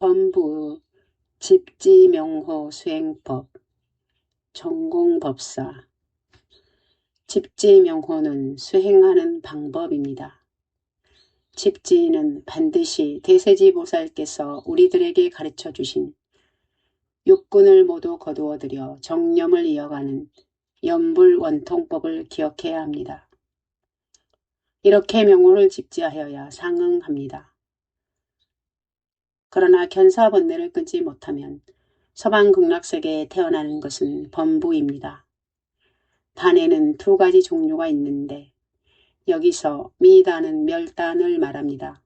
법무부 집지명호 수행법 전공법사 집지명호는 수행하는 방법입니다. 집지는 반드시 대세지보살께서 우리들에게 가르쳐 주신 육군을 모두 거두어들여 정념을 이어가는 연불원통법을 기억해야 합니다. 이렇게 명호를 집지하여야 상응합니다. 그러나 견사번뇌를 끊지 못하면 서방 극락세계에 태어나는 것은 범부입니다. 단에는 두 가지 종류가 있는데 여기서 미단은 멸단을 말합니다.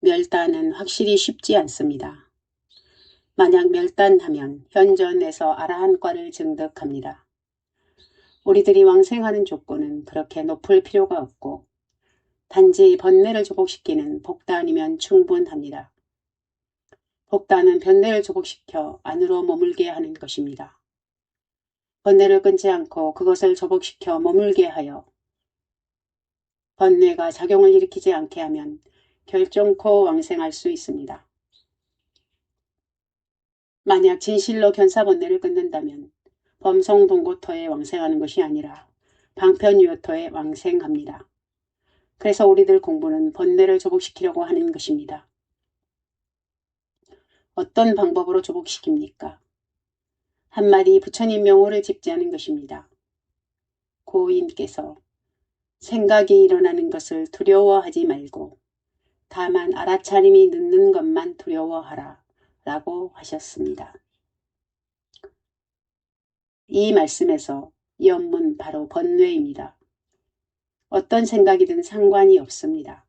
멸단은 확실히 쉽지 않습니다. 만약 멸단하면 현전에서 아라한과를 증득합니다. 우리들이 왕생하는 조건은 그렇게 높을 필요가 없고 단지 번뇌를 조복시키는 복단이면 충분합니다. 복단은 변뇌를 조복시켜 안으로 머물게 하는 것입니다. 번뇌를 끊지 않고 그것을 조복시켜 머물게 하여 번뇌가 작용을 일으키지 않게 하면 결정코 왕생할 수 있습니다. 만약 진실로 견사번뇌를 끊는다면 범성동고터에 왕생하는 것이 아니라 방편유효터에 왕생합니다. 그래서 우리들 공부는 번뇌를 조복시키려고 하는 것입니다. 어떤 방법으로 조복시킵니까? 한마디 부처님 명호를 집지하는 것입니다. 고인께서 생각이 일어나는 것을 두려워하지 말고 다만 알아차림이 늦는 것만 두려워하라 라고 하셨습니다. 이 말씀에서 연문 바로 번뇌입니다. 어떤 생각이든 상관이 없습니다.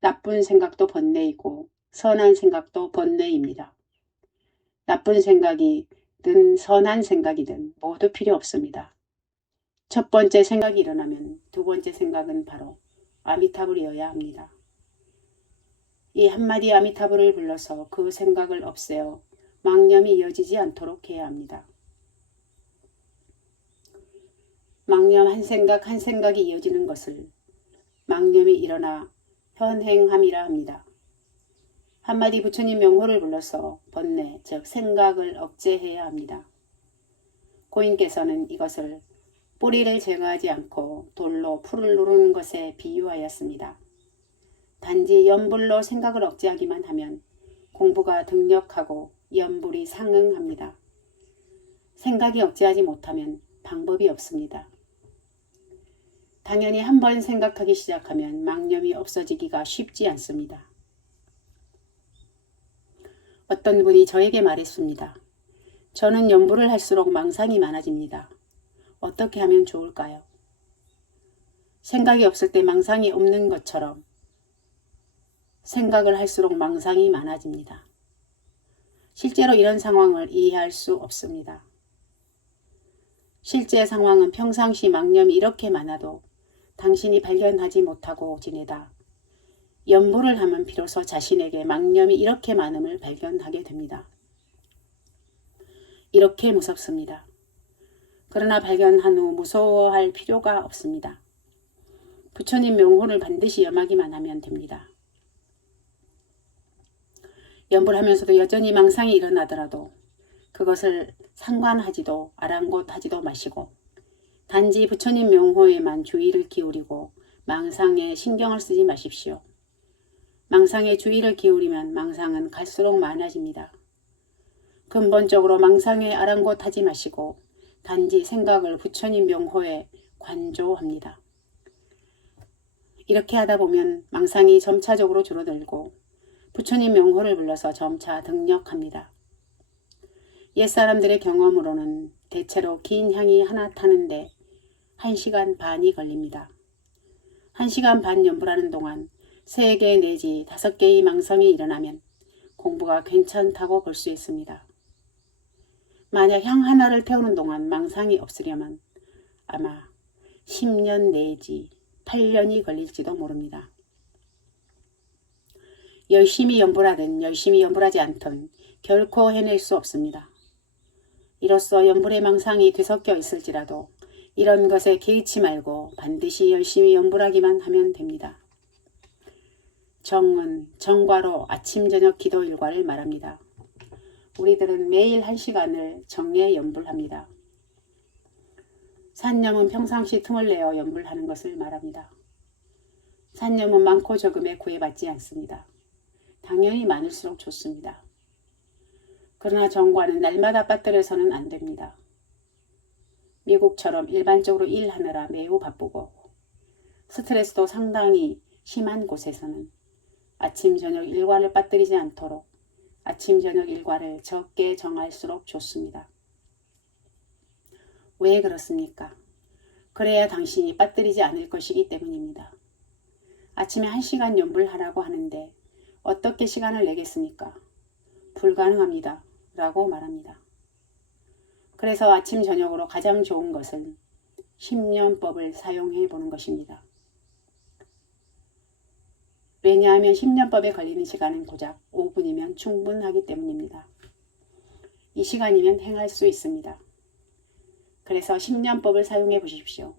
나쁜 생각도 번뇌이고 선한 생각도 번뇌입니다. 나쁜 생각이든 선한 생각이든 모두 필요 없습니다. 첫 번째 생각이 일어나면 두 번째 생각은 바로 아미타불이어야 합니다. 이 한마디 아미타불을 불러서 그 생각을 없애어 망념이 이어지지 않도록 해야 합니다. 망념 한 생각 한 생각이 이어지는 것을 망념이 일어나 현행함이라 합니다. 한마디 부처님 명호를 불러서 번뇌, 즉 생각을 억제해야 합니다. 고인께서는 이것을 뿌리를 제거하지 않고 돌로 풀을 누르는 것에 비유하였습니다. 단지 연불로 생각을 억제하기만 하면 공부가 등력하고 연불이 상응합니다. 생각이 억제하지 못하면 방법이 없습니다. 당연히 한번 생각하기 시작하면 망념이 없어지기가 쉽지 않습니다. 어떤 분이 저에게 말했습니다. 저는 연부를 할수록 망상이 많아집니다. 어떻게 하면 좋을까요? 생각이 없을 때 망상이 없는 것처럼 생각을 할수록 망상이 많아집니다. 실제로 이런 상황을 이해할 수 없습니다. 실제 상황은 평상시 망념이 이렇게 많아도 당신이 발견하지 못하고 지내다 연부를 하면 비로소 자신에게 망념이 이렇게 많음을 발견하게 됩니다. 이렇게 무섭습니다. 그러나 발견한 후 무서워할 필요가 없습니다. 부처님 명호를 반드시 염하기만 하면 됩니다. 연불하면서도 여전히 망상이 일어나더라도 그것을 상관하지도 아랑곳하지도 마시고 단지 부처님 명호에만 주의를 기울이고 망상에 신경을 쓰지 마십시오. 망상에 주의를 기울이면 망상은 갈수록 많아집니다. 근본적으로 망상에 아랑곳하지 마시고 단지 생각을 부처님 명호에 관조합니다. 이렇게 하다 보면 망상이 점차적으로 줄어들고 부처님 명호를 불러서 점차 등력합니다. 옛사람들의 경험으로는 대체로 긴 향이 하나 타는데 1시간 반이 걸립니다. 1시간 반 연불하는 동안 3개 내지 5개의 망성이 일어나면 공부가 괜찮다고 볼 수 있습니다. 만약 향 하나를 태우는 동안 망상이 없으려면 아마 10년 내지 8년이 걸릴지도 모릅니다. 열심히 연불하든 열심히 연불하지 않든 결코 해낼 수 없습니다. 이로써 연불의 망상이 뒤섞여 있을지라도 이런 것에 개의치 말고 반드시 열심히 연불하기만 하면 됩니다. 정은 정과로 아침 저녁 기도 일과를 말합니다. 우리들은 매일 한 시간을 정에 연불합니다. 산념은 평상시 틈을 내어 연불하는 것을 말합니다. 산념은 많고 적음에 구애받지 않습니다. 당연히 많을수록 좋습니다. 그러나 정과는 날마다 빠뜨려서는 안 됩니다. 미국처럼 일반적으로 일하느라 매우 바쁘고 스트레스도 상당히 심한 곳에서는 아침 저녁 일과를 빠뜨리지 않도록 아침 저녁 일과를 적게 정할수록 좋습니다. 왜 그렇습니까? 그래야 당신이 빠뜨리지 않을 것이기 때문입니다. 아침에 한 시간 연불하라고 하는데 어떻게 시간을 내겠습니까? 불가능합니다. 라고 말합니다. 그래서 아침 저녁으로 가장 좋은 것은 10년법을 사용해 보는 것입니다. 왜냐하면 10년법에 걸리는 시간은 고작 5분이면 충분하기 때문입니다. 이 시간이면 행할 수 있습니다. 그래서 10년법을 사용해 보십시오.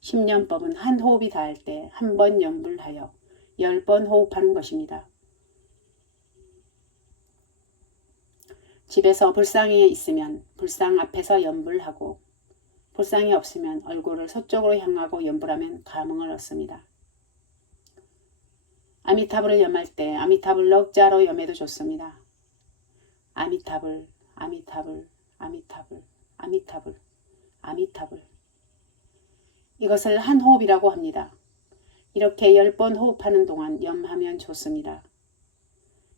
10년법은 한 호흡이 닿을 때 한 번 연불하여 10번 호흡하는 것입니다. 집에서 불상이 있으면 불상 앞에서 연불하고 불상이 없으면 얼굴을 서쪽으로 향하고 연불하면 감흥을 얻습니다. 아미타불을 염할 때 아미타불 넉자로 염해도 좋습니다. 아미타불, 아미타불, 아미타불, 아미타불, 아미타불. 이것을 한 호흡이라고 합니다. 이렇게 열번 호흡하는 동안 염하면 좋습니다.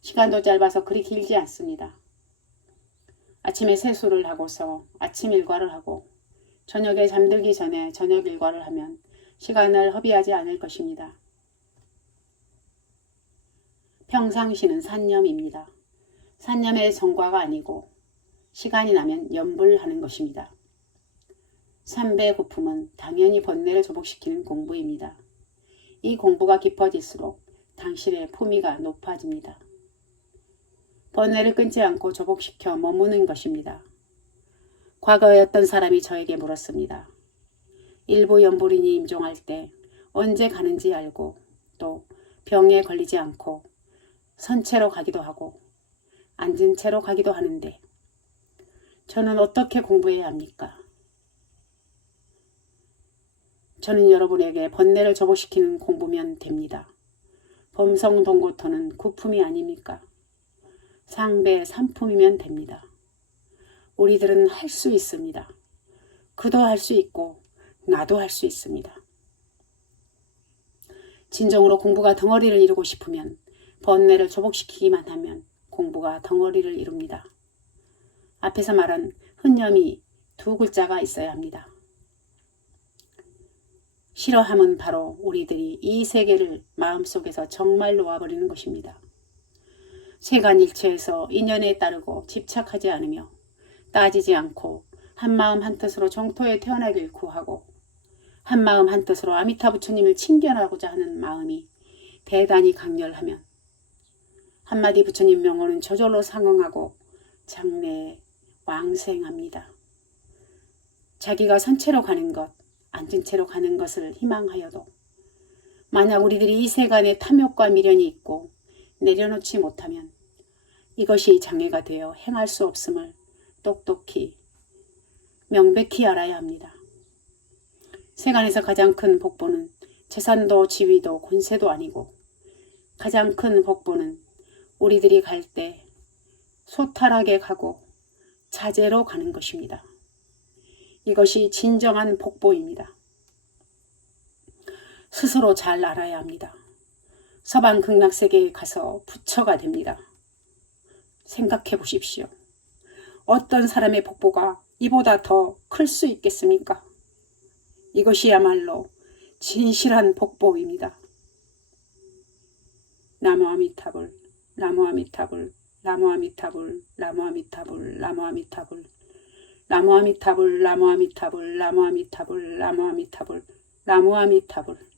시간도 짧아서 그리 길지 않습니다. 아침에 세수를 하고서 아침 일과를 하고 저녁에 잠들기 전에 저녁 일과를 하면 시간을 허비하지 않을 것입니다. 평상시는 산념입니다. 산념의 정과가 아니고 시간이 나면 염불하는 것입니다. 삼배 고품은 당연히 번뇌를 조복시키는 공부입니다. 이 공부가 깊어질수록 당신의 품위가 높아집니다. 번뇌를 끊지 않고 조복시켜 머무는 것입니다. 과거에 어떤 사람이 저에게 물었습니다. 일부 연불인이 임종할 때 언제 가는지 알고 또 병에 걸리지 않고 선체로 가기도 하고 앉은 채로 가기도 하는데 저는 어떻게 공부해야 합니까? 저는 여러분에게 번뇌를 접어시키는 공부면 됩니다. 범성동고토는 구품이 아닙니까? 상배 삼품이면 됩니다. 우리들은 할 수 있습니다. 그도 할 수 있고 나도 할 수 있습니다. 진정으로 공부가 덩어리를 이루고 싶으면 번뇌를 조복시키기만 하면 공부가 덩어리를 이룹니다. 앞에서 말한 흔념이 두 글자가 있어야 합니다. 싫어함은 바로 우리들이 이 세계를 마음속에서 정말 놓아버리는 것입니다. 세간일체에서 인연에 따르고 집착하지 않으며 따지지 않고 한마음 한뜻으로 정토에 태어나길 구하고 한마음 한뜻으로 아미타 부처님을 친견하고자 하는 마음이 대단히 강렬하면 한마디 부처님 명호는 저절로 상응하고 장래에 왕생합니다. 자기가 선체로 가는 것, 앉은 채로 가는 것을 희망하여도 만약 우리들이 이 세간에 탐욕과 미련이 있고 내려놓지 못하면 이것이 장애가 되어 행할 수 없음을 똑똑히 명백히 알아야 합니다. 세간에서 가장 큰 복보는 재산도 지위도 권세도 아니고 가장 큰 복보는 우리들이 갈 때 소탈하게 가고 자제로 가는 것입니다. 이것이 진정한 복보입니다. 스스로 잘 알아야 합니다. 서방 극락세계에 가서 부처가 됩니다. 생각해 보십시오. 어떤 사람의 복보가 이보다 더 클 수 있겠습니까? 이것이야말로 진실한 복보입니다. 나무 아미타불, 나무 아미타불, 나무 아미타불, 나무 아미타불, 나무 아미타불, 나무 아미타불, 나무 아미타불, 나무 아미타불, 나무 아미타불, 나무 아미타불.